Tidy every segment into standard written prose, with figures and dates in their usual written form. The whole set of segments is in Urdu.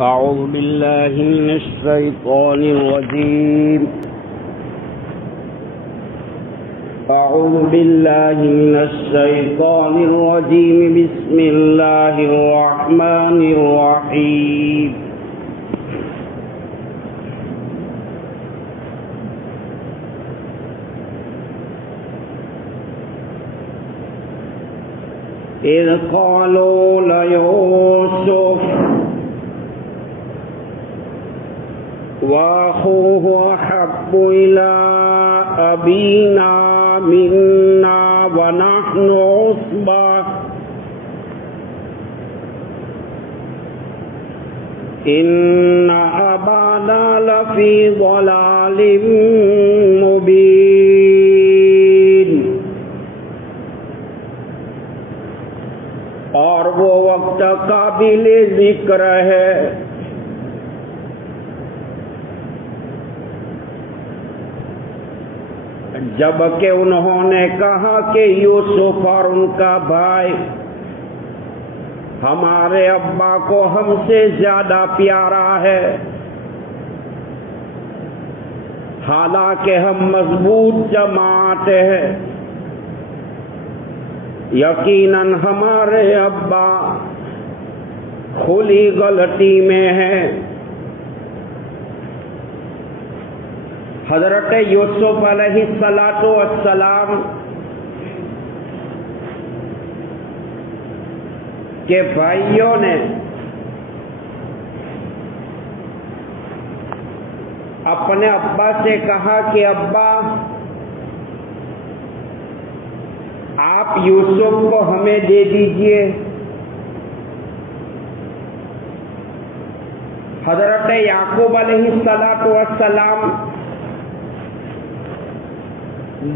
أعوذ بالله من الشيطان الرجيم أعوذ بالله من الشيطان الرجيم بسم الله الرحمن الرحيم إذ قالوا ليوسف وأخوه أحب إلى أبينا منا ونحن عصبة إن أبانا لفي ضلال مبين. اور وہ وقت قابل ذکر ہے جبکہ انہوں نے کہا کہ یوسف اور ان کا بھائی ہمارے ابا کو ہم سے زیادہ پیارا ہے، حالانکہ ہم مضبوط جماعت ہیں، یقیناً ہمارے ابا کھلی غلطی میں ہیں۔ حضرت یوسف علیہ السلام کے بھائیوں نے اپنے ابا سے کہا کہ ابا آپ یوسف کو ہمیں دے دیجئے۔ حضرت یعقوب علیہ السلام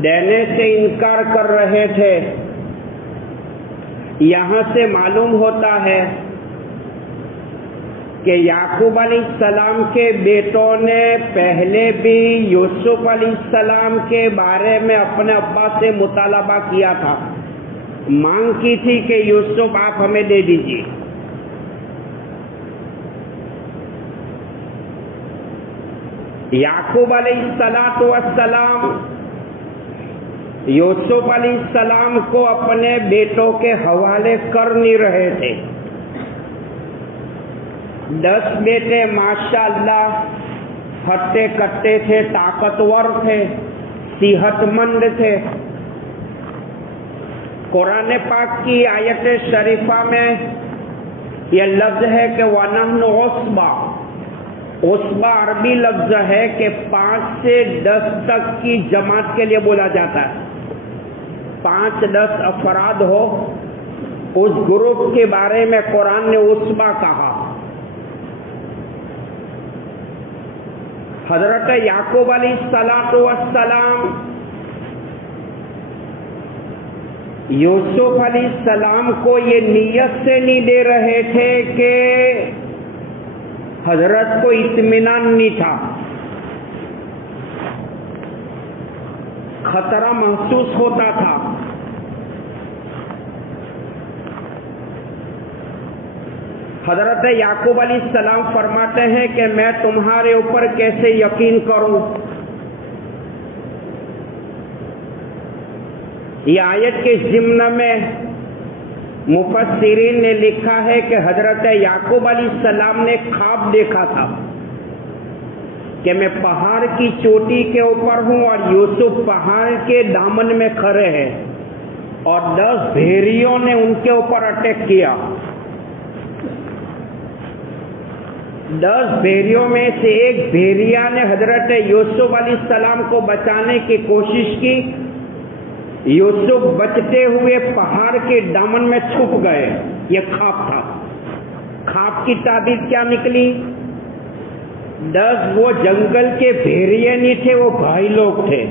دینے سے انکار کر رہے تھے۔ یہاں سے معلوم ہوتا ہے کہ یعقوب علیہ السلام کے بیٹوں نے پہلے بھی یوسف علیہ السلام کے بارے میں اپنے ابا سے مطالبہ کیا تھا، مانگ کی تھی کہ یوسف آپ ہمیں دے دیجیے۔ یعقوب علیہ السلام یوسف علیہ السلام کو اپنے بیٹوں کے حوالے کر نہیں رہے تھے۔ 10 بیٹے ماشاءاللہ ہٹے کٹے تھے، طاقتور تھے، صحت مند تھے۔ قرآن پاک کی آیت شریفہ میں یہ لفظ ہے کہ وَنَحْنُ عُصْبَةٌ۔ عصبہ عربی لفظ ہے کہ 5 سے 10 تک کی جماعت کے لیے بولا جاتا ہے۔ 5-10 افراد ہو، اس گروپ کے بارے میں قرآن نے عصبہ کہا۔ حضرت یعقوب علیہ السلام یوسف علیہ السلام کو یہ نیت سے نہیں دے رہے تھے کہ حضرت کو اطمینان نہیں تھا، خطرہ محسوس ہوتا تھا۔ حضرت یعقوب علیہ السلام فرماتے ہیں کہ میں تمہارے اوپر کیسے یقین کروں؟ یہ آیت کے ضمن میں مفسرین نے لکھا ہے کہ حضرت یعقوب علیہ السلام نے خواب دیکھا تھا کہ میں پہاڑ کی چوٹی کے اوپر ہوں اور یوسف پہاڑ کے دامن میں کھڑے ہیں اور 10 بھیڑیوں نے ان کے اوپر اٹیک کیا۔ 10 بھیڑیوں میں سے ایک بھیڑیا نے حضرت یوسف علیہ السلام کو بچانے کی کوشش کی۔ یوسف بچتے ہوئے پہاڑ کے دامن میں چھپ گئے۔ یہ خواب تھا۔ خواب کی تعبیر کیا نکلی؟ 10 وہ جنگل کے بھیڑیے نہیں تھے، وہ بھائی لوگ تھے،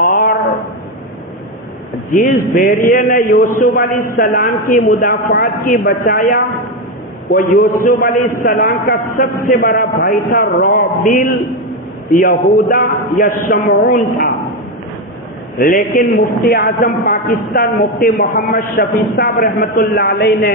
اور جس بھیڑیے نے یوسف علیہ السلام کی مدافعت کی، بچایا، وہ یوسف علیہ السلام کا سب سے بڑا بھائی تھا، روبیل یہودا یا شمعون تھا۔ لیکن مفتی اعظم پاکستان مفتی محمد شفیع صاحب رحمت اللہ علیہ نے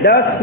10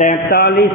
43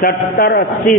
70-80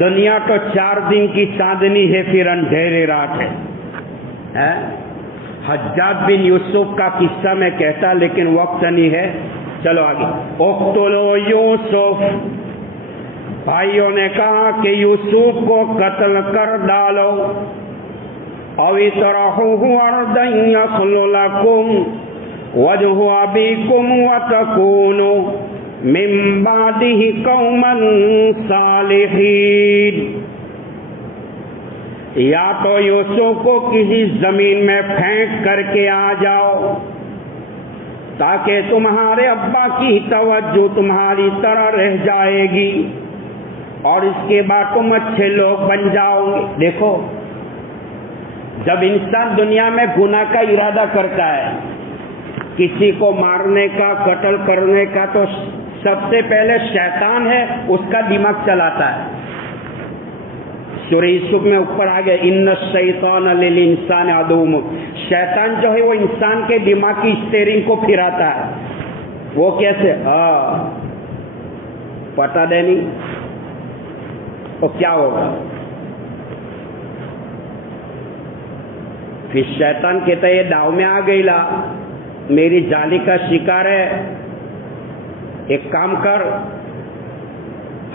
دنیا تو 4 دن کی چاندنی ہے پھر اندھیری رات ہے. حجاج بن یوسف کا قصہ میں کہتا لیکن وقت نہیں ہے. چلو آگے. اقتلوا یوسف، بھائیوں نے کہا کہ یوسف کو قتل کر ڈالو. او اطرحوہ ارضا یخل لکم وجہ ابیکم وتکونوا من بعدہ قوما صالحین. یا تو یوسف کو کسی زمین میں پھینک کر کے آ جاؤ تاکہ تمہارے ابا کی توجہ تمہاری طرح رہ جائے گی اور اس کے بعد تم اچھے لوگ بن جاؤ گے. دیکھو جب انسان دنیا میں گناہ کا ارادہ کرتا ہے، کسی کو مارنے کا، قتل کرنے کا، تو سب سے پہلے شیطان ہے اس کا دماغ چلاتا ہے. سورہ یوسف میں اوپر آ گیا ان الشیطان للانسان عدو. شیطان جو ہے وہ انسان کے دماغ کی اسٹیئرنگ کو پھراتا ہے. وہ کیسے؟ پتہ دینی تو کیا ہوگا. پھر شیطان کہتا ہے یہ داؤ میں آ گئی لا، میری جالی کا شکار ہے. ایک کام کر،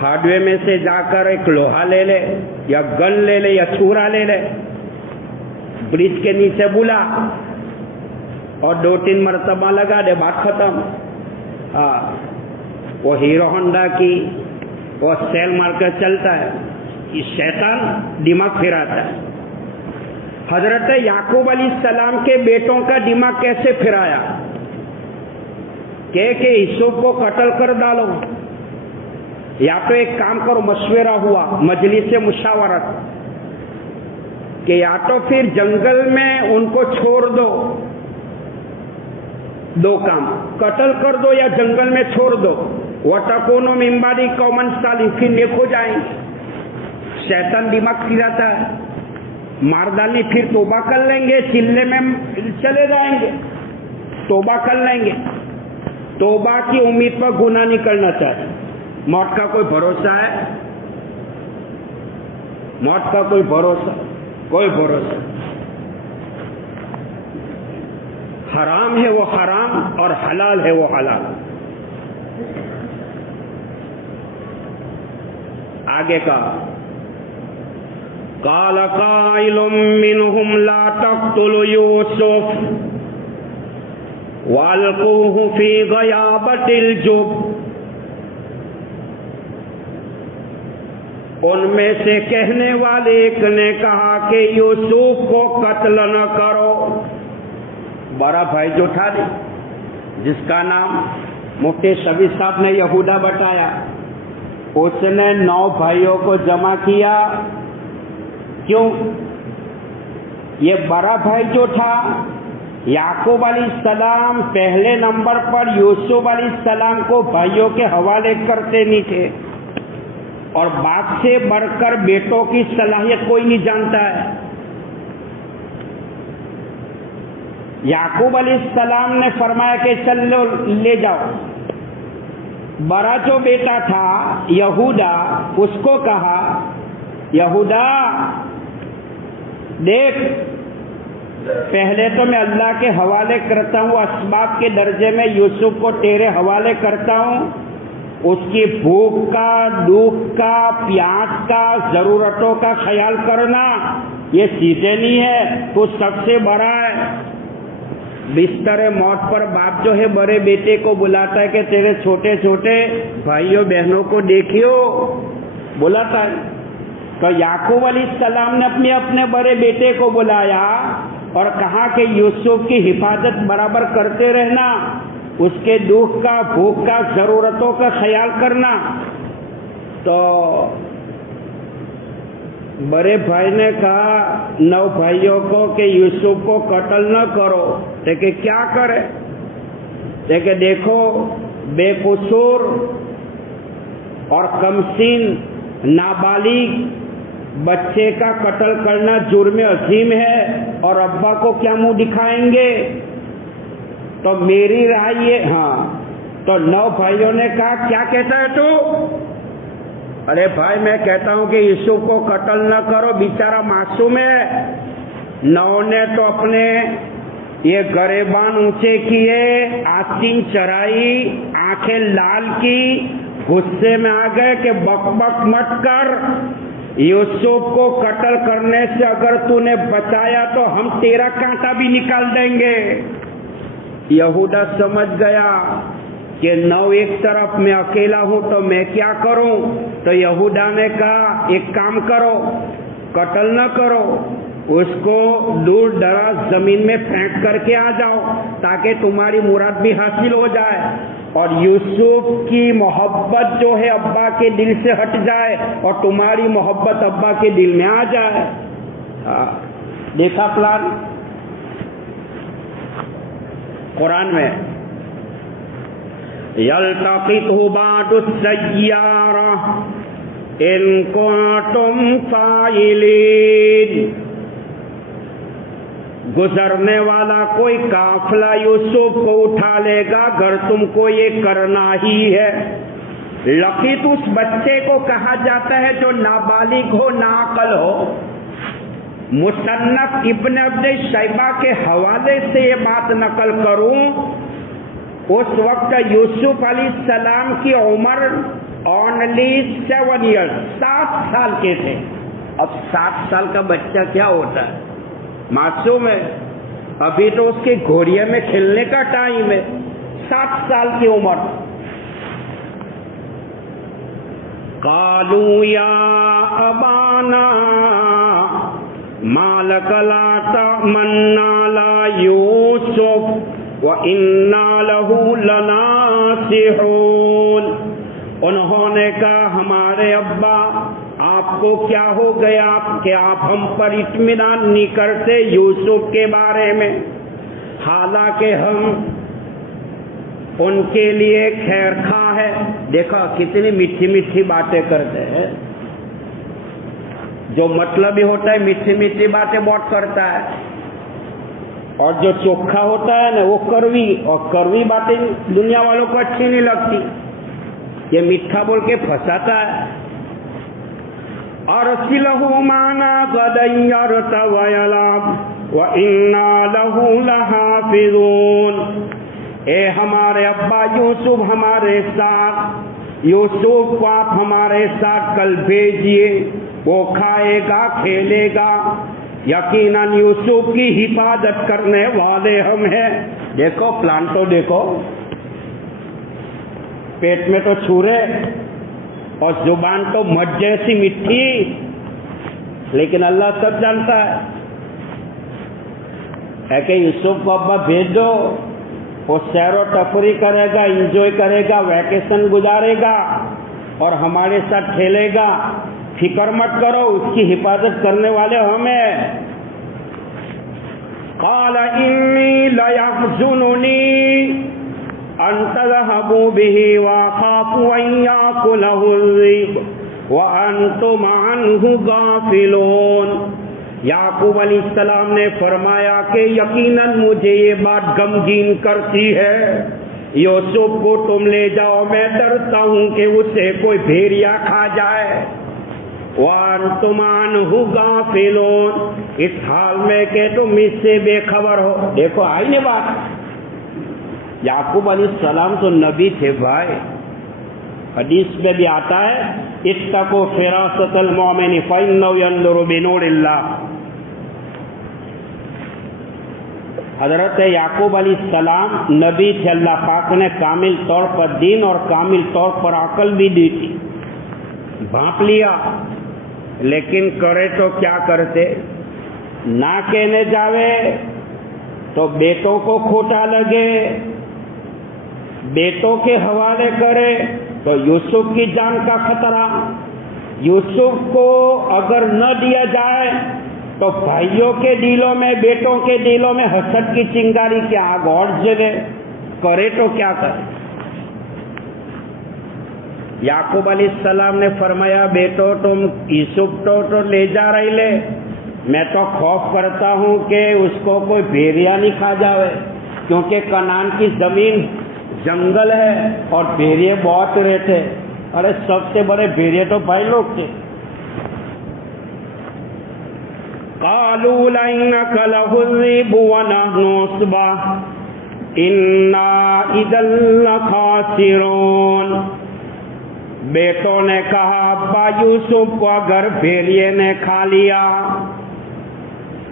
ہارڈ ویئر میں سے جا کر ایک لوہا لے لے یا گن لے لے یا چھرا لے لے، برج کے نیچے بلا اور 2-3 مرتبہ لگا دے، بات ختم. وہ ہیرو ہونڈا کی وہ سیل مار کر چلتا ہے. یہ شیطان دماغ پھراتا ہے. حضرت یعقوب علیہ السلام کے بیٹوں کا دماغ کیسے پھرایا کہ یوسف کو قتل کر ڈالو. یا تو ایک کام کرو، مشورہ ہوا مجلس مشاورت کہ یا تو پھر جنگل میں ان کو چھوڑ دو. 2 کام، قتل کر دو یا جنگل میں چھوڑ دو. وَتَكُونُوا مِن بَعْدِ قَوْمًا صَالِحِينَ، پھر نیک ہو جائیں. شیطان دماغ پھراتا ہے. مار ڈالنے پھر توبہ کر لیں گے، چلے میں چلے جائیں گے، توبہ کر لیں گے. توبہ کی امید پر گناہ نہیں کرنا چاہیے. موت کا کوئی بھروسہ ہے؟ موت کا کوئی بھروسہ؟ کوئی بھروسہ. حرام ہے وہ حرام اور حلال ہے وہ حلال. آگے کا قال قائل منهم لا تقتلوا يوسف والقوه في غيابة الجب. ان میں سے کہنے والے ایک نے کہا کہ یوسف کو قتل نہ کرو. بڑا بھائی جو تھا جس کا نام مفتی شبیر صاحب نے یہودا بتایا، اس نے 9 بھائیوں کو جمع کیا. کیوں؟ یہ بڑا بھائی جو تھا یعقوب علیہ السلام پہلے نمبر پر یوسف علیہ السلام کو بھائیوں کے حوالے کرتے نہیں تھے، اور باپ سے بڑھ کر بیٹوں کی صلاحیت کوئی نہیں جانتا ہے. یعقوب علیہ السلام نے فرمایا کہ چلو لے جاؤ. بڑا جو بیٹا تھا یہودا، اس کو کہا یہودا دیکھ، پہلے تو میں اللہ کے حوالے کرتا ہوں، اسباب کے درجے میں یوسف کو تیرے حوالے کرتا ہوں. اس کی بھوک کا، دکھ کا، پیاس کا، ضرورتوں کا خیال کرنا یہ سیدھے نہیں ہے، تو سب سے بڑا ہے. بستر موت پر باپ جو ہے بڑے بیٹے کو بلاتا ہے کہ تیرے چھوٹے چھوٹے بھائیوں بہنوں کو دیکھیو، بلاتا ہے. تو یعقوب علیہ السلام نے اپنے بڑے بیٹے کو بلایا اور کہا کہ یوسف کی حفاظت برابر کرتے رہنا، اس کے دکھ کا، بھوک کا، ضرورتوں کا خیال کرنا. تو بڑے بھائی نے کہا 9 بھائیوں کو کہ یوسف کو قتل نہ کرو. کہ کیا کرے؟ کہ دیکھو بے قصور اور کمسین نابالغ بچے کا قتل کرنا جرم عظیم ہے، اور ابا کو کیا منہ دکھائیں گے؟ تو میری رائے یہ. تو 9 بھائیوں نے کہا کیا کہتا ہے تو؟ ارے بھائی میں کہتا ہوں کہ یوسف کو قتل نہ کرو، بیچارہ معصوم ہے. نو نے تو اپنے یہ گریبان اونچے کیے، آستین چرائی، آنکھیں لال کی، غصے میں آ گئے کہ بک بک مت کر، یوسف کو قتل کرنے سے اگر تو نے بچایا تو ہم تیرا کانٹا بھی نکال دیں گے. یہودا سمجھ گیا کہ نو ایک طرف میں اکیلا ہوں تو میں کیا کروں. تو یہودا نے کہا ایک کام کرو، قتل نہ کرو، اس کو دور دراز زمین میں پھینک کر کے آ جاؤ تاکہ تمہاری مراد بھی حاصل ہو جائے اور یوسف کی محبت جو ہے ابا کے دل سے ہٹ جائے اور تمہاری محبت ابا کے دل میں آ جائے. دیکھا پلان قرآن میں. یلتقطہ بعض السیارہ ان کنتم فاعلین. گزرنے والا کوئی قافلہ یوسف کو اٹھا لے گا اگر تم کو یہ کرنا ہی ہے. لقیط اس بچے کو کہا جاتا ہے جو نابالغ ہو، ناعقل ہو. مصنف ابن ابی شیبہ کے حوالے سے یہ بات نقل کروں، اس وقت یوسف علیہ السلام کی عمر اونلی 7 ایئرس، 7 سال کے تھے. اب 7 سال کا بچہ کیا ہوتا ہے؟ معصوم ہے، ابھی تو اس کے گھوڑیے میں کھیلنے کا ٹائم ہے. 7 سال کی عمر. قالوا یا ابانا ما لک لا تأمنا علی یوسف وإنا له لناصحون. انہوں نے کہا ہمارے ابا آپ کو کیا ہو گیا کہ آپ ہم پر اطمینان نہیں کرتے یوسف کے بارے میں، حالانکہ ہم ان کے لیے خیر خواہ ہے. دیکھا کتنی میٹھی میٹھی باتیں کرتے ہیں. جو مطلب ہی ہوتا ہے میٹھی میٹھی باتیں بہت کرتا ہے، اور جو چوکھا ہوتا ہے نا وہ کڑوی، اور کڑوی باتیں دنیا والوں کو اچھی نہیں لگتی. یہ میٹھا بول کے پھنساتا ہے. ارسلہ معنا غدا یرتع ویلعب وإنا له لحافظون. اے ہمارے ابا یوسف ہمارے ساتھ، یوسف کو آپ ہمارے ساتھ کل بھیجیے، وہ کھائے گا کھیلے گا، یقیناً یوسف کی حفاظت کرنے والے ہم ہیں. دیکھو پلان تو دیکھو، پیٹ میں تو چھورے اور زبان تو مد جیسی مٹھی، لیکن اللہ سب جانتا ہے کہ یوسف کو ابا بھیج دو، وہ سیر و تفریح کرے گا، انجوائے کرے گا، ویکیشن گزارے گا اور ہمارے ساتھ کھیلے گا. فکر مت کرو، اس کی حفاظت کرنے والے ہمیں. قال انی لیحزننی ان تذهبوا به واخاف ان یاکلہ الذئب وانتم عنہ غافلون. یعقوب علیہ السلام نے فرمایا کہ یقیناً مجھے یہ بات غمگین کرتی ہے، یوسف کو تم لے جاؤ، میں ڈرتا ہوں کہ اسے کوئی بھیڑیا کھا جائے. وَأَنْتُمْ عَنْهُ غَافِلُونَ، اس حال میں کہ تم اس سے بے خبر ہو. دیکھو آئی نہیں بات. یعقوب علیہ السلام تو نبی تھے بھائی. حدیث میں بھی آتا ہے اتقوا فراست المؤمن فإنه ينظر بنور اللہ. حضرت یعقوب علیہ السلام نبی تھے، اللہ پاک نے کامل طور پر دین اور کامل طور پر عقل بھی دی تھی. بھانپ لیا، لیکن کرے تو کیا کرتے؟ نہ کہنے جاوے تو بیٹوں کو کھوٹا لگے، بیٹوں کے حوالے کرے تو یوسف کی جان کا خطرہ. یوسف کو اگر نہ دیا جائے تو بھائیوں کے دلوں میں، بیٹوں کے دلوں میں حسد کی چنگاری کی آگ اور جلے. کرے تو کیا کرے؟ یعقوب علیہ السلام نے فرمایا بیٹو تم یوسف تو لے جا رہی لے، میں تو خوف کرتا ہوں کہ اس کو کوئی بھیڑیا نہیں کھا جاوے، کیونکہ کنعان کی زمین جنگل ہے اور بھیڑیے بہت رہتے. ارے سب سے بڑے بھیڑیے تو بھائی لوگ تھے. قالوا لئنك لهذب ونحن عصبة إنا إذا لخاسرون. بیٹوں نے کہا ابا یوسف کو اگر بھیڑیے نے کھا لیا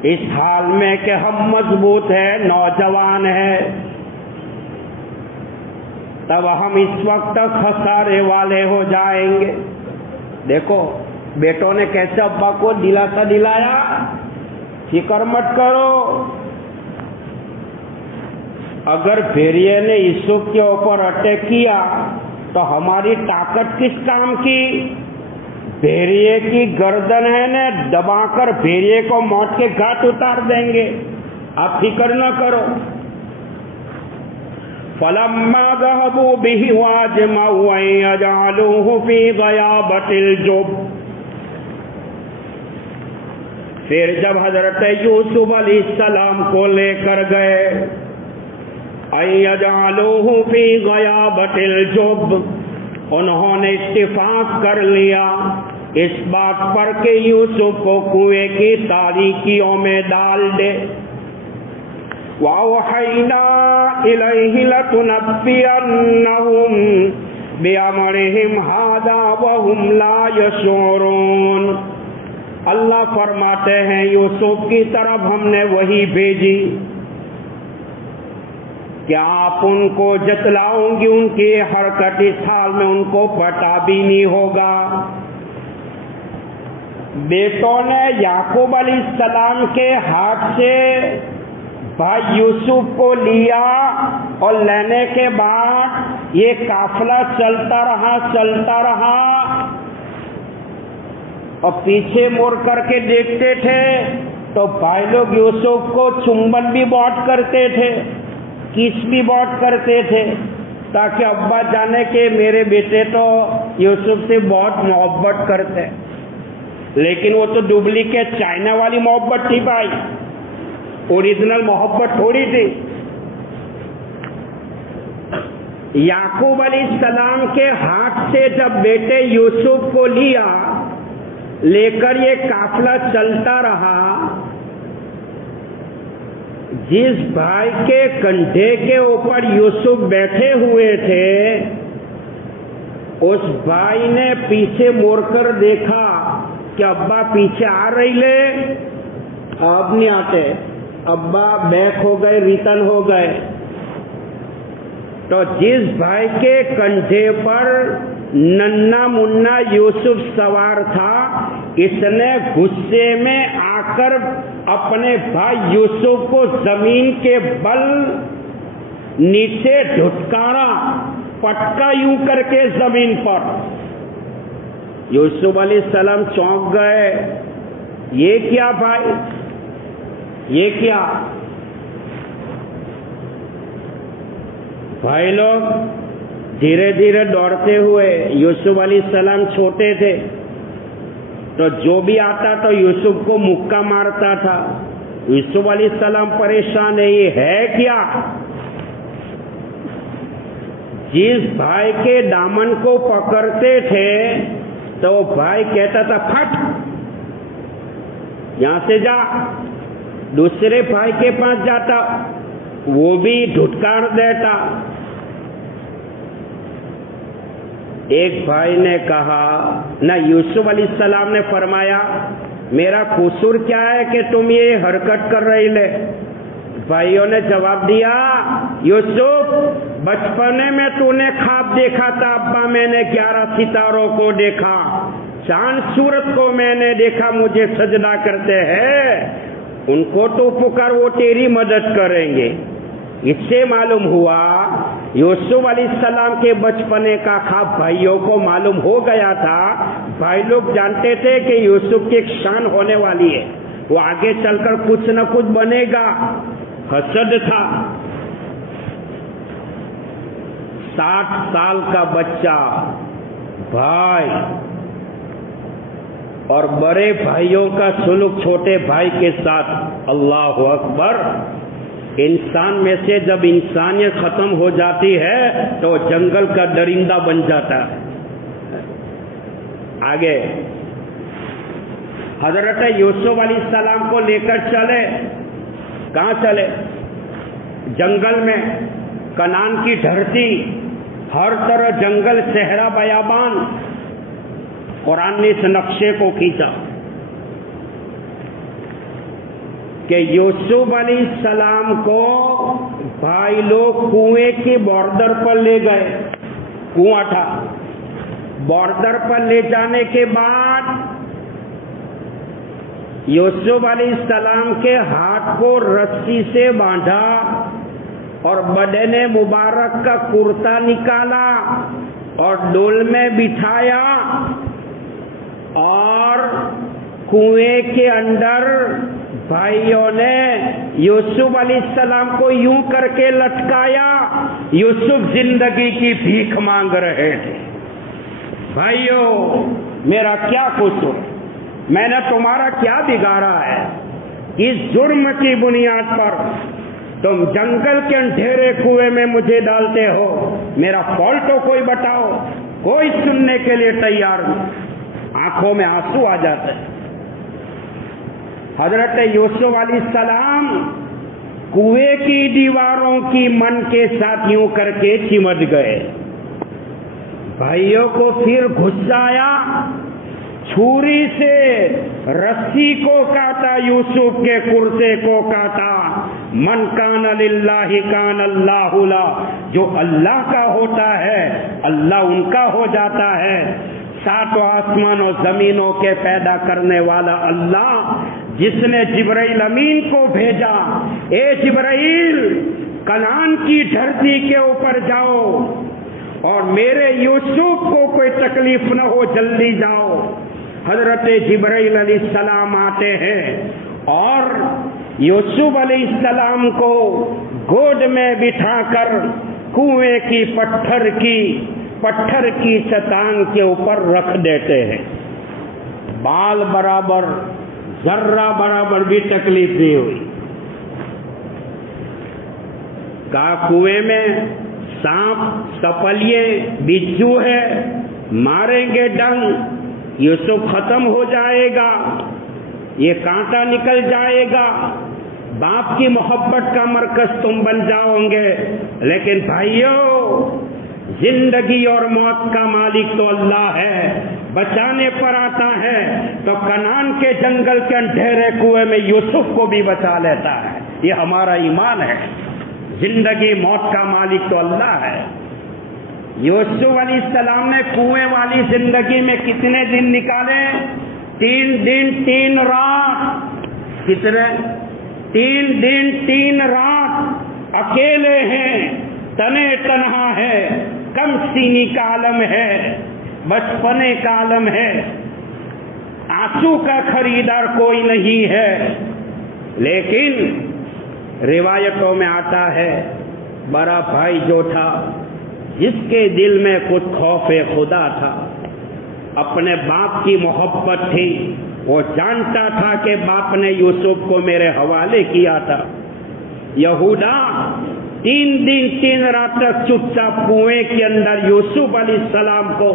اس حال میں کہ ہم مضبوط ہیں، نوجوان ہیں، تب ہم اس وقت خسارے والے ہو جائیں گے. دیکھو بیٹوں نے کیسے ابا کو دلاسا دلایا، فکر مت کرو. اگر بھیڑیے نے یوسف کے اوپر اٹیک کیا تو ہماری طاقت کس کام کی؟ بھیڑیے کی گردن ہے نا دبا کر بھیڑیے کو موت کے گھاٹ اتار دیں گے، آپ فکر نہ کرو. فَلَمَّا ذَهَبُوا بِهِ وَأَجْمَعُوا أَن يَجْعَلُوهُ فِي غَيَابَتِ الْجُبِّ. پھر جب حضرت یوسف علیہ السلام کو لے کر گئے أَن يَجْعَلُوهُ فِي غَيَابَتِ الْجُبِّ، انہوں نے اتفاق کر لیا اس بات پر کہ یوسف کو کنویں کی تاریکیوں میں ڈال دے. وَأَوْحَيْنَا إِلَيْهِ لَتُنَبِّئَنَّهُم بِأَمْرِهِمْ هَٰذَا وَهُمْ لَا يَشْعُرُونَ. اللہ فرماتے ہیں یوسف کی طرف ہم نے وحی بھیجی کہ آپ ان کو جتلاؤں گی، ان کی حرکت اس حال میں ان کو پتا بھی نہیں ہوگا. بیٹوں نے یعقوب علیہ السلام کے ہاتھ سے بھائی یوسف کو لیا اور لینے کے بعد یہ قافلہ چلتا رہا اور پیچھے مڑ کر کے دیکھتے تھے تو بھائی لوگ یوسف کو چمبن بھی بہت کرتے تھے، کس بھی بہت کرتے تھے تاکہ ابا جانے کہ میرے بیٹے تو یوسف سے بہت محبت کرتے. لیکن وہ تو ڈپلیکیٹ چائنا والی محبت تھی بھائی، اوریجنل محبت تھوڑی تھی. یعقوب علیہ السلام کے ہاتھ سے جب بیٹے یوسف کو لے کر یہ قافلہ چلتا رہا، جس بھائی کے کندھے کے اوپر یوسف بیٹھے ہوئے تھے اس بھائی نے پیچھے مڑ کر دیکھا کہ ابا پیچھے آ رہی لے، اب نہیں آتے، ابا بیک ہو گئے، ریٹرن ہو گئے. تو جس بھائی کے کندھے پر ننا منا یوسف سوار تھا اس نے غصے میں آ کر اپنے بھائی یوسف کو زمین کے بل نیچے ڈھٹکارا، پٹکا یوں کر کے زمین پر. یوسف علیہ السلام چونک گئے، یہ کیا بھائی، یہ کیا؟ بھائی لوگ دھیرے دھیرے دوڑتے ہوئے، یوسف علیہ السلام چھوٹے تھے تو جو بھی آتا تو یوسف کو مکہ مارتا تھا. یوسف علیہ السلام پریشان ہے، یہ ہے کیا؟ جس بھائی کے دامن کو پکڑتے تھے تو وہ بھائی کہتا تھا پھٹ یہاں سے جا. دوسرے بھائی کے پاس جاتا وہ بھی دھٹکار دیتا. ایک بھائی نے کہا نہ، یوسف علیہ السلام نے فرمایا میرا قصور کیا ہے کہ تم یہ حرکت کر رہی لے؟ بھائیوں نے جواب دیا یوسف بچپنے میں تو نے خواب دیکھا تھا ابا، میں نے 11 ستاروں کو دیکھا، چاند سورج کو میں نے دیکھا مجھے سجدہ کرتے ہیں، ان کو تو پکار وہ تیری مدد کریں گے. اس سے معلوم ہوا یوسف علیہ السلام کے بچپنے کا خواب بھائیوں کو معلوم ہو گیا تھا. بھائی لوگ جانتے تھے کہ یوسف کی ایک شان ہونے والی ہے، وہ آگے چل کر کچھ نہ کچھ بنے گا. حسد تھا. 60 سال کا بچہ بھائی اور بڑے بھائیوں کا سلوک چھوٹے بھائی کے ساتھ، اللہ اکبر. انسان میں سے جب انسانیت ختم ہو جاتی ہے تو جنگل کا درندہ بن جاتا ہے. آگے حضرت یوسف علیہ السلام کو لے کر چلے. کہاں چلے؟ جنگل میں. کنعان کی دھرتی، ہر طرح جنگل، صحرا، بیابان. قرآن نے اس نقشے کو کھینچا کہ یوسف علیہ السلام کو بھائی لوگ کنویں کے بارڈر پر لے گئے. کنواں تھا. بارڈر پر لے جانے کے بعد یوسف علیہ السلام کے ہاتھ کو رسی سے باندھا اور بدن مبارک کا کرتا نکالا اور ڈول میں بٹھایا اور کنویں کے اندر بھائیوں نے یوسف علیہ السلام کو یوں کر کے لٹکایا. یوسف زندگی کی بھیک مانگ رہے تھے. بھائیوں میرا کیا قصور؟ میں نے تمہارا کیا بگاڑا ہے؟ اس جرم کی بنیاد پر تم جنگل کے اندھیرے کنویں میں مجھے ڈالتے ہو. میرا فالٹ تو کوئی بتاؤ. کوئی سننے کے لیے تیار نہیں. آنکھوں میں آنسو آ جاتے ہیں. حضرت یوسف علیہ السلام کنویں کی دیواروں کی من کے ساتھ یوں کر کے چمٹ گئے. بھائیوں کو پھر غصہ آیا. چھری سے رسی کو کاٹا، یوسف کے کرتے کو کاٹا. من کان للہ کان اللہ لا. جو اللہ کا ہوتا ہے اللہ ان کا ہو جاتا ہے. ساتوں آسمانوں زمینوں کے پیدا کرنے والا اللہ، جس نے جبرائیل امین کو بھیجا، اے جبرائیل کنعان کی دھرتی کے اوپر جاؤ اور میرے یوسف کو کوئی تکلیف نہ ہو، جلدی جاؤ. حضرت جبرائیل علیہ السلام آتے ہیں اور یوسف علیہ السلام کو گود میں بٹھا کر کنویں کی پتھر کی چٹان کے اوپر رکھ دیتے ہیں. بال برابر، ذرہ برابر بھی تکلیف نہیں ہوئی. کہا کنویں میں سانپ، سپلیے، بچھو ہے، ماریں گے ڈنگ، یوسف ختم ہو جائے گا، یہ کانٹا نکل جائے گا، باپ کی محبت کا مرکز تم بن جاؤ گے. لیکن بھائیو زندگی اور موت کا مالک تو اللہ ہے. بچانے پر آتا ہے تو کنعان کے جنگل کے اندھیرے کنویں میں یوسف کو بھی بچا لیتا ہے. یہ ہمارا ایمان ہے. زندگی موت کا مالک تو اللہ ہے. یوسف علیہ السلام نے کنویں والی زندگی میں کتنے دن نکالے؟ 3 دن 3 رات. کتنے؟ 3 دن 3 رات. اکیلے ہیں، تنے تنہا ہے، کم سینی کا عالم ہے، بچپنے کا عالم ہے، آنسو کا خریدار کوئی نہیں ہے. لیکن روایتوں میں آتا ہے بڑا بھائی جو تھا، جس کے دل میں کچھ خوف خدا تھا، اپنے باپ کی محبت تھی، وہ جانتا تھا کہ باپ نے یوسف کو میرے حوالے کیا تھا. یہودا 3 دن 3 رات تک چپ چاپ کنویں کے اندر یوسف علیہ السلام کو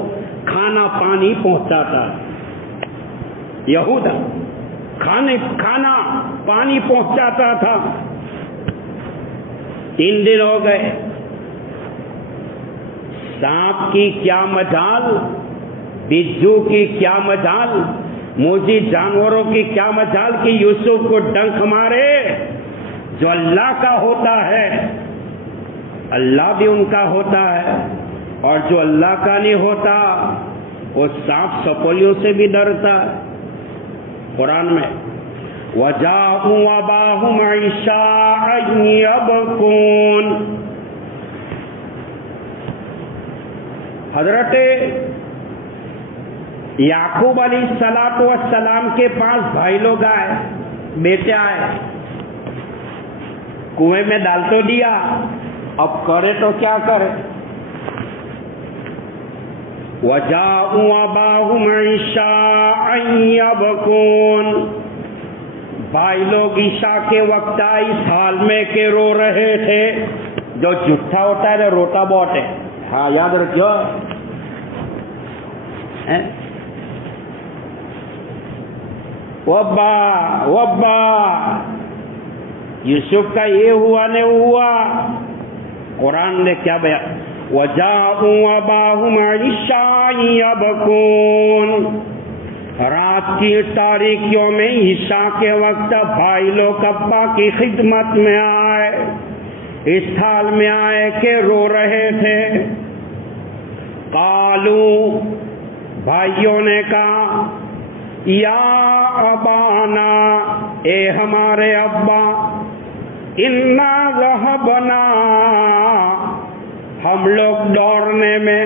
کھانا پانی پہنچاتا. یہودا کھانا پانی پہنچاتا تھا. 3 دن ہو گئے. سانپ کی کیا مجال، بجھو کی کیا مجال، موذی جانوروں کی کیا مجال کہ یوسف کو ڈنک مارے. جو اللہ کا ہوتا ہے اللہ بھی ان کا ہوتا ہے، اور جو اللہ کا نہیں ہوتا وہ سانپ سپولیوں سے بھی ڈرتا ہے. قرآن میں وَجَاءُوا أَبَاهُمْ عِشَاءً يَبْكُونَ. حضرت یعقوب علیہ السلام کے پاس بھائی لوگ آئے، بیٹے آئے، کنویں میں ڈال تو دیا، اب کرے تو کیا کرے. وَجَاءُوا أَبَاهُمْ عِشَاءً يَبْكُونَ. بھائی لوگ عشاء کے وقت اس حال میں کہ رو رہے تھے. جو جھٹا ہوتا ہے نا روتا بہت ہے. ہاں یاد رکھو. وبا یوسف کا یہ ہوا نہیں ہوا. قرآن نے کیا بیان؟ وَجَاءُوا أَبَاهُمْ عِشَاءً يَبْكُونَ. رات کی تاریکیوں میں عشاء کے وقت بھائی لوگ ابا کی خدمت میں آئے، اس حال میں آئے کہ رو رہے تھے. قالوا، بھائیوں نے کہا، یا ابانا، اے ہمارے ابا، انا ذهبنا، ہم لوگ دوڑنے میں،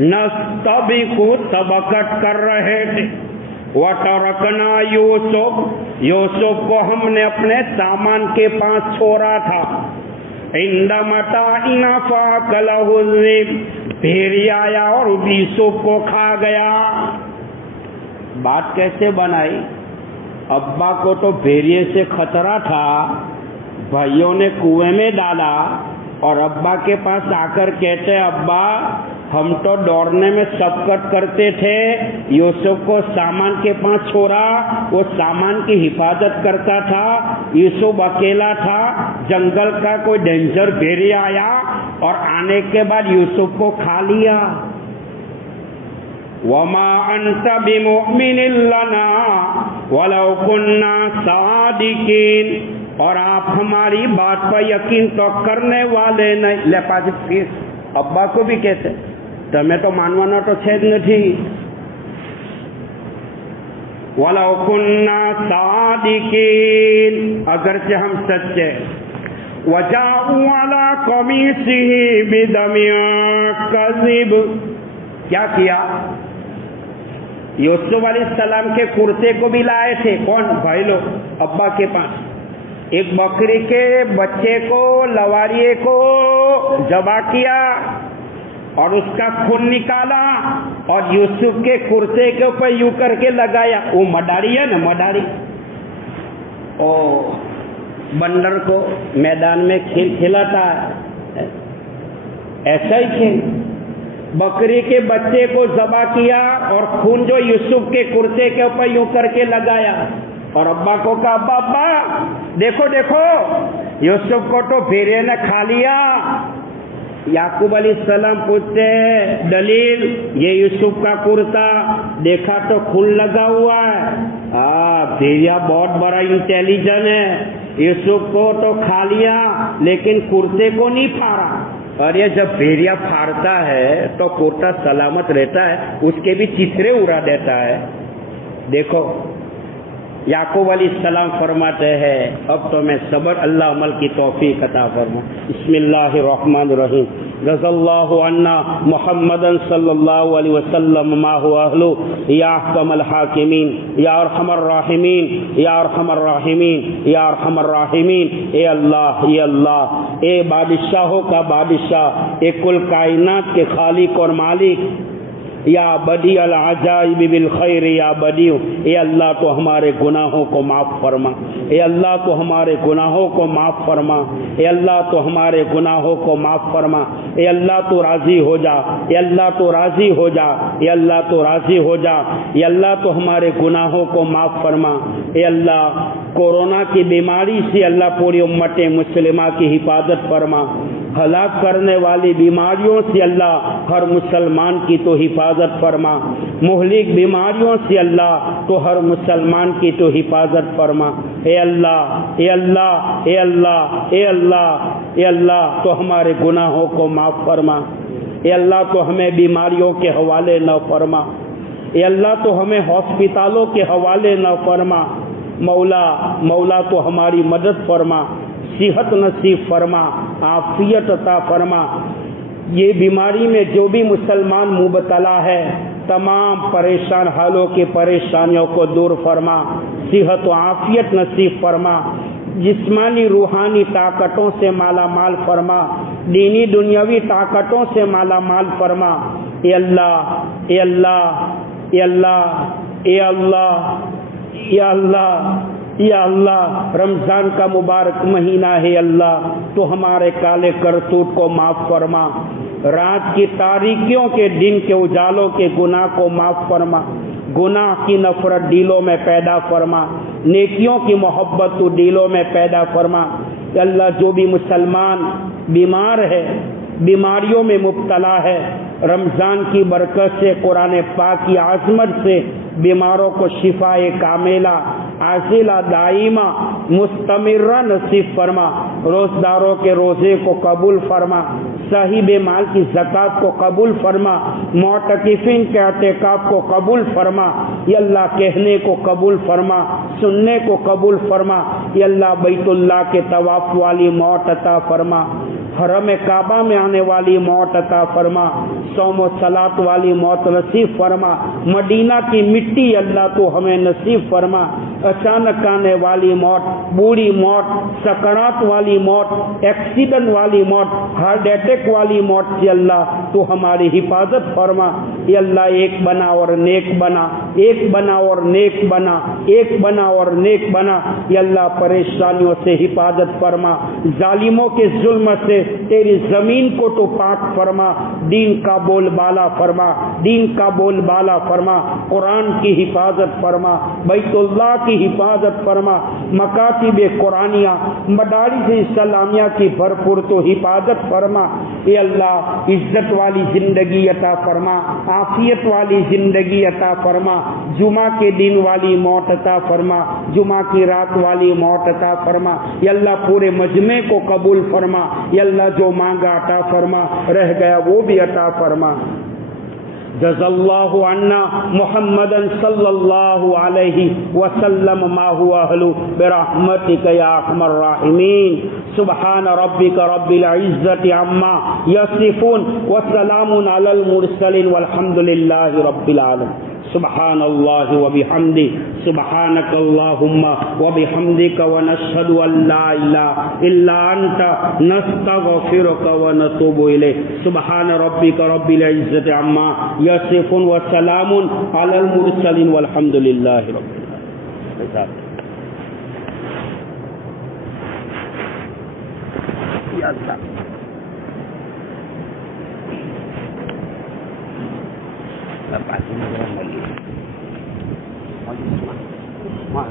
نستبق، سبقت کر رہے تھے، وترکنا یوسف کو ہم نے اپنے سامان کے پاس چھوڑا تھا. عند متاعنا فاکلہ الذئب، بھیڑیا آیا اور یوسف کو کھا گیا. بات کیسے بنائی؟ ابا کو تو بھیڑیے سے خطرہ تھا، بھائیوں نے کنویں میں ڈالا اور ابا کے پاس آ کر کہتے، ابا ہم تو دوڑنے میں سبقت کرتے تھے، یوسف کو سامان کے پاس چھوڑا، وہ سامان کی حفاظت کرتا تھا، یوسف اکیلا تھا، جنگل کا کوئی ڈینجر بھیڑیا آیا اور آنے کے بعد یوسف کو کھا لیا. وما انت بمؤمن لنا ولو كنا صادقین، اور آپ ہماری بات پر یقین تو کرنے والے نہیں. لے پاس پھر ابا کو بھی کہتے، تمہیں تو مانوانا تو چھید نہیں. وَلَوْ كُنَّا صَادِقِينَ، اگرچہ ہم سچے. وَجَاءُوا عَلَىٰ قَمِيصِهِ بِدَمٍ كَذِبٍ، کیا کیا؟ یوسف علیہ السلام کے کرتے کو بھی لائے تھے. کون؟ بھائی لوگ ابا کے پاس. ایک بکری کے بچے کو، لواریے کو ذبح کیا اور اس کا خون نکالا اور یوسف کے کرتے کے اوپر یوں کر کے لگایا. وہ مڈاری ہے نا، مڈاری، او بندر کو میدان میں کھیل کھلاتا ہے، ایسا ہی کھیل. بکری کے بچے کو ذبح کیا اور خون جو یوسف کے کرتے کے اوپر یوں کر کے لگایا اور ابا کو کہا، ابا دیکھو دیکھو، یوسف کو تو بھیڑیے نے کھا لیا. یعقوب علیہ السلام پوچھتے ہیں، دلیل؟ یہ یوسف کا کرتا، دیکھا تو خون لگا ہوا ہے. بھیڑیا بہت بڑا انٹیلیجنٹ ہے، یوسف کو تو کھا لیا لیکن کرتے کو نہیں پھاڑا. اور یہ جب بھیڑیا پھاڑتا ہے تو کرتا سلامت رہتا ہے، اس کے بھی چترے اڑا دیتا ہے. دیکھو یعقوب علیہ السلام فرماتے ہیں، اب تو میں صبر، اللہ عمل کی توفیق عطا فرما. بسم اللہ الرحمن الرحیم. رضی اللہ عنا محمدا صلی اللہ علیہ وسلم ما هو اہلو، یا احکم الحاکمین، یا ارحم الراحمین، یا ارحم الراحمین، یا ارحم الراحمین. اے اللہ، اے اللہ، اے بادشاہوں کا بادشاہ، اے کل کائنات کے خالق اور مالک، یا بدیع العجائب بالخیر، یا بدیع. اے اللہ تو ہمارے گناہوں کو معاف فرما، اے اللہ تو ہمارے گناہوں کو معاف فرما، اے اللہ تو ہمارے گناہوں کو معاف فرما. اے اللہ تو راضی ہو جا، اے اللہ تو راضی ہو جا، اے اللہ تو راضی ہو جا. اے اللہ تو ہمارے گناہوں کو معاف فرما. اے اللہ کورونا کی بیماری سے اللہ پوری امت مسلمہ کی حفاظت فرما. ہلاک کرنے والی بیماریوں سے اللہ ہر مسلمان کی تو حفاظت فرما. مہلک بیماریوں سے اللہ تو ہر مسلمان کی تو حفاظت فرما. اے اللہ، اے اللہ، اے اللہ، اے اللہ، اے اللہ تو ہمارے گناہوں کو معاف فرما. اے اللہ تو ہمیں بیماریوں کے حوالے نہ فرما. اے اللہ تو ہمیں ہاسپٹلوں کے حوالے نہ فرما. مولا تو ہماری مدد فرما، صحت نصیب فرما، عافیت عطا فرما. یہ بیماری میں جو بھی مسلمان مبتلا ہے، تمام پریشان حالوں کی پریشانیوں کو دور فرما، صحت و عافیت نصیب فرما. جسمانی روحانی طاقتوں سے مالا مال فرما، دینی دنیاوی طاقتوں سے مالا مال فرما. اے اللہ، اے اللہ، اے اللہ، اے اللہ، اے اللہ، یا اللہ رمضان کا مبارک مہینہ ہے، اللہ تو ہمارے کالے کرتوت کو معاف فرما. رات کی تاریکیوں کے، دن کے اجالوں کے گناہ کو معاف فرما. گناہ کی نفرت دلوں میں پیدا فرما، نیکیوں کی محبت تو دلوں میں پیدا فرما۔ کہ اللہ جو بھی مسلمان بیمار ہے، بیماریوں میں مبتلا ہے، رمضان کی برکت سے، قرآن پاک کی عظمت سے بیماروں کو شفا کاملہ عاجلہ دائمہ مستمرہ نصیب فرما، روزداروں کے روزے کو قبول فرما، صاحب مال کی زکوٰۃ کو قبول فرما، معتکفین کے اعتکاف کو قبول فرما، یا اللہ کہنے کو قبول فرما، سننے کو قبول فرما، یا اللہ بیت اللہ کے طواف والی موت عطا فرما، حرم کعبہ میں آنے والی موت عطا فرما، صوم و صلاۃ والی موت نصیب فرما، مدینہ کی مٹی اللہ تو ہمیں نصیب فرما، اچانک آنے والی موت، بوڑھی موت، سکرات والی موت، ایکسیڈنٹ والی موت، ہارٹ اٹیک والی موت سے اللہ تو ہماری حفاظت فرما، یا اللہ ایک بنا اور نیک بنا، ایک بنا اور نیک بنا، ایک بنا اور نیک بنا، یا اللہ پریشانیوں سے حفاظت فرما، ظالموں کے ظلم سے تیری زمین کو تو پاک فرما، دین کا بول بالا فرما، دین کا بول بالا فرما، قرآن کی حفاظت فرما، بیت اللہ کی حفاظت فرما، مکاتب قرآنیہ، مدارس اسلامیہ کی بھرپور تو حفاظت فرما، اے اللہ عزت والی زندگی عطا فرما، عافیت والی زندگی عطا فرما، جمعہ کے دن والی موت عطا فرما، جمعہ کی رات والی موت عطا فرما، یا اللہ پورے مجمع کو قبول فرما، یا اللہ جو مانگا عطا فرما، رہ گیا وہ بھی عطا فرما۔ جزا اللہ عنا محمدا صلی اللہ علیہ وسلم ما هو اہل برحمتک یا ارحم الراحمین۔ سبحان ربک رب العزت عما یصفون وسلام علی المرسلین والحمد للہ رب العالمین۔ سبحان اللہ وبحمدہ، سبحانک اللہم وبحمدک ونشہد ان لا الہ الا انت نستغفرک ونتوب الیک۔ سبحان ربک رب العزت عما یصفون وسلام علی المرسلین والحمد للہ رب العالمین۔ یا اللہ Apa sih yang lagi? Mau